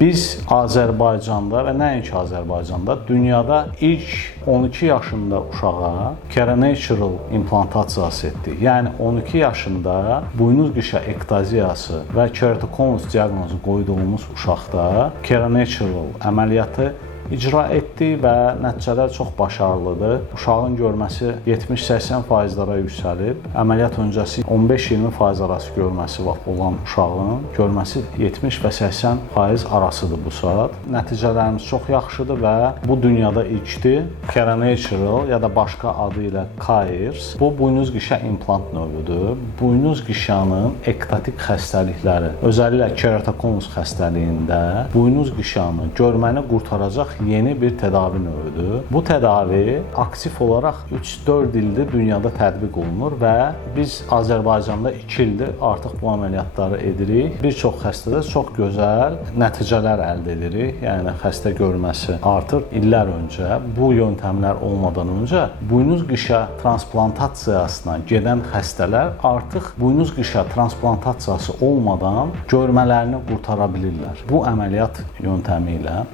Biz Azərbaycanda və nəinki Azərbaycanda dünyada ilk 12 yaşında uşağa Keranatural implantasiyası etdik. Yəni 12 yaşında buynuz qışa ektaziyası və keratokonus diaqnozu qoyduğumuz uşaqda Keranatural əməliyyatı icra etdi və nəticələr çox başarılıdır. Uşağın görməsi 70-80%-lara yüksəlib. Əməliyyat öncəsi 15-20% arası görməsi olan uşağın görməsi 70 və 80% arasıdır bu saat. Nəticələrimiz çox yaxşıdır və bu dünyada ilkdir. Keranatural ya da başqa adı ilə KAIRS. Bu buynuz qışa implant növüdür. Buynuz qışanın ektatik xəstəlikləri, özəlliklə keratokonus xəstəliyində buynuz qışanı görməni qurtaracaq yeni bir tədavi növüdür. Bu tədavi aktiv olaraq 3-4 ildir dünyada tətbiq olunur və biz Azərbaycanda 2 ildir artıq bu əməliyyatları edirik. Bir çox xəstədə çox gözəl nəticələr əldə edirik. Yəni xəstə görməsi artır. İllər öncə bu yöntəmlər olmadan öncə buynuz qışa transplantasiyasına gedən xəstələr artıq buynuz qışa transplantasiyası olmadan görmələrini qurtara bilirlər. Bu əməliyyat yöntəmi ilə